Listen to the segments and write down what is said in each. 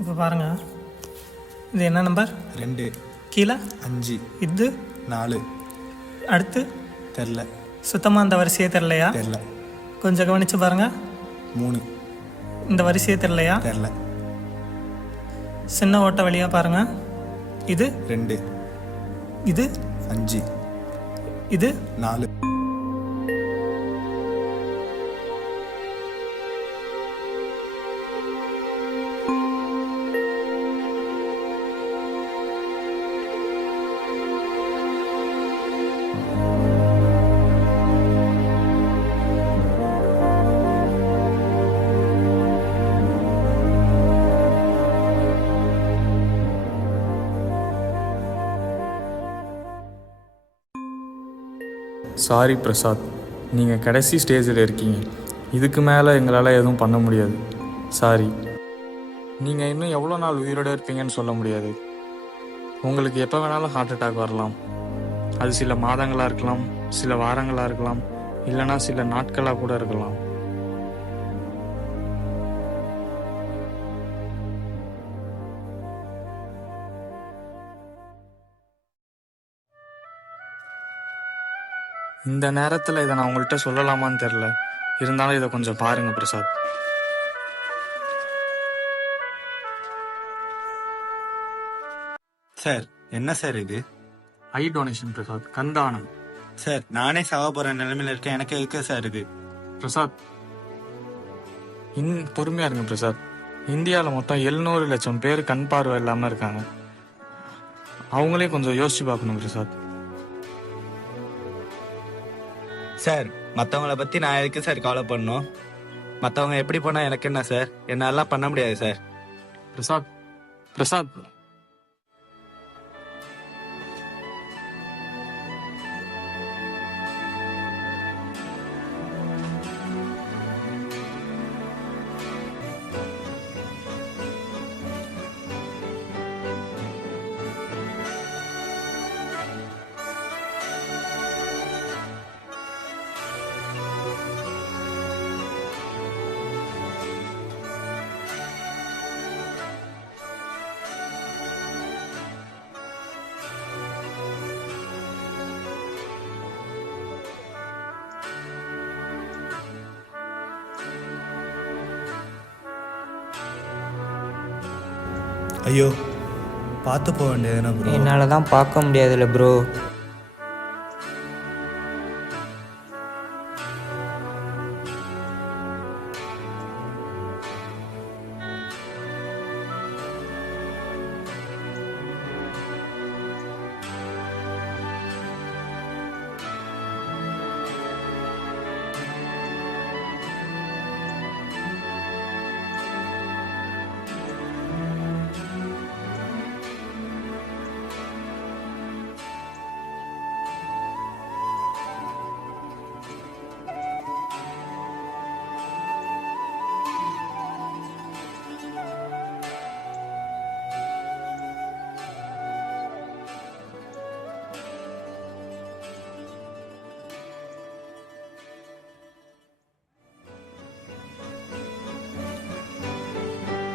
இப்போ பாருங்கள், இது என்ன நம்பர்? 2 கீழே 5 இது 4 அடுத்து தெரில. சுத்தமாக அந்த வரிசையே தெரிலையா? தெரில. கொஞ்சம் கவனித்து பாருங்கள். 3 இந்த வரிசையே தெரிலையா? தெரில. சின்ன ஓட்ட வழியாக பாருங்கள். இது 2 இது 5 இது 4. சாரி பிரசாத், நீங்கள் கடைசி ஸ்டேஜில் இருக்கீங்க. இதுக்கு மேலே எங்களால் எதுவும் பண்ண முடியாது. சாரி. நீங்கள் இன்னும் எவ்வளோ நாள் உயிரோடு இருப்பீங்கன்னு சொல்ல முடியாது. உங்களுக்கு எப்போ வேணாலும் ஹார்ட் அட்டாக் வரலாம். அது சில மாதங்களாக இருக்கலாம், சில வாரங்களாக இருக்கலாம், இல்லைனா சில நாட்களாக கூட இருக்கலாம். இந்த நேரத்தில் இதை நான் உங்கள்கிட்ட சொல்லலாமான்னு தெரில. இருந்தாலும் இதை கொஞ்சம் பாருங்கள் பிரசாத். சார், என்ன சார் இது? ஐ டொனேஷன் பிரசாத், கந்தானம். சார், நானே சாக போகிற நிலைமையில் இருக்கேன். எனக்கு எதுக்கு சார் இது? பிரசாத், பொறுமையாக இருங்க பிரசாத். இந்தியாவில் மொத்தம் 700 லட்சம் பேர் கண் பார்வை இல்லாமல் இருக்காங்க. அவங்களே கொஞ்சம் யோசிச்சு பார்க்கணும் பிரசாத். சார், மற்றவங்கள பற்றி நான் எதுக்கு சார் கவலை பண்ணணும்? மற்றவங்க எப்படி போனால் எனக்கு என்ன சார்? என்னாலாம் பண்ண முடியாது சார். பிரசாத் பிரசாத் ஐயோ, பார்த்து போக வேண்டியதுனா ப்ரோ? என்னால் தான் பார்க்க முடியாதுல்ல ப்ரோ.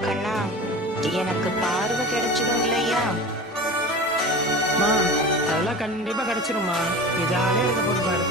கண்ணா, எனக்கு பார்வை கிடைச்சிடும் இல்லையா? அதெல்லாம் கண்டிப்பாக கிடைச்சிருமா. நீ ஜாலியாக இருக்க போடுப்பாரு.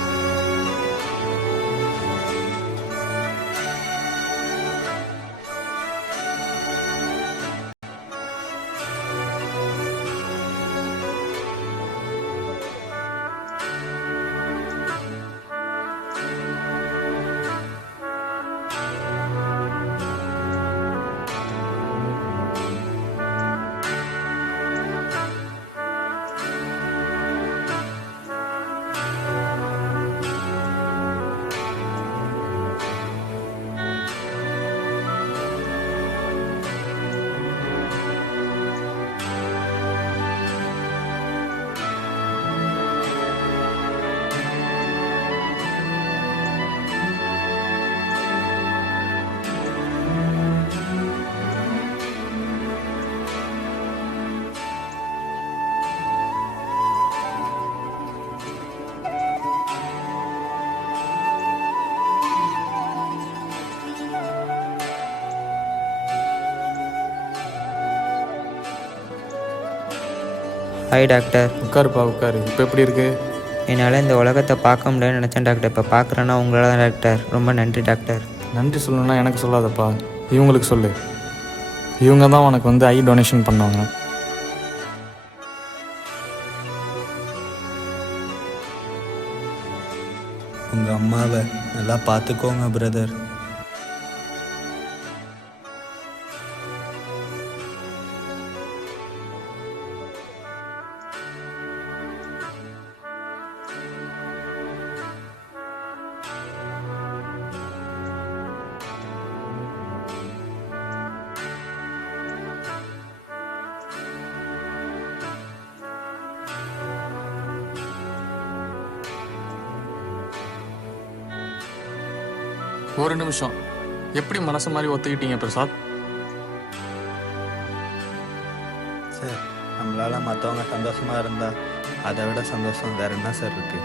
Hi doctor. உட்காருப்பா உட்காரு. இப்போ எப்படி இருக்கு? என்னால் இந்த உலகத்தை பார்க்க முடியாதுன்னு நினச்சேன் டாக்டர். இப்போ பார்க்குறேன்னா உங்களால் தான் டாக்டர். ரொம்ப நன்றி டாக்டர். நன்றி சொல்லணும்னா எனக்கு சொல்லாதப்பா, இவங்களுக்கு சொல்லு. இவங்க தான் உனக்கு வந்து ஐ டொனேஷன் பண்ணுவாங்க. உங்கள் அம்மாவை நல்லா பார்த்துக்கோங்க பிரதர். ஒரு நிமிஷம், எப்படி மனசு மாதிரி ஒத்துக்கிட்டீங்க பிரசாத்? சார், நம்மளால மற்றவங்க சந்தோஷமா இருந்தா அதை விட சந்தோஷம் வேற என்ன சார் இருக்கு?